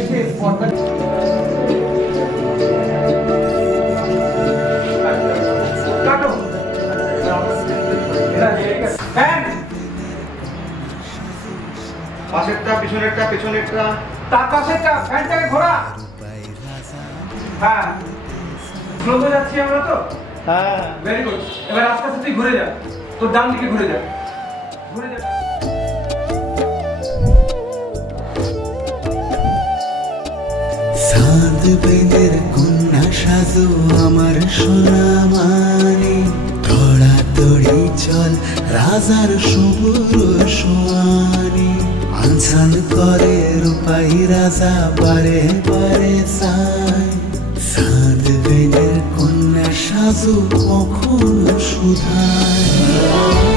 এসে পর্দা কাটো পাশেরটা পিছনেরটা পেছনেরটা তার পাশেরটা ফ্যানটাকে ঘোরা। হ্যাঁ স্লো যাচ্ছি আমরা তো। হ্যাঁ ভেরি গুড। এবার আস্তে আস্তে তুই ঘুরে যা, তোর ডান দিকে ঘুরে যা, ঘুরে যা। চাঁদ বেদের কন্যা সাজু আমার সোনা মানি, দৌড়াদৌড়ি চল রাজার সবুর সোয়ানি, আনছান করে রূপাই রাজা বারে বারে চায়, চাঁদ বেদের কন্যা সাজু কখন সুধায়।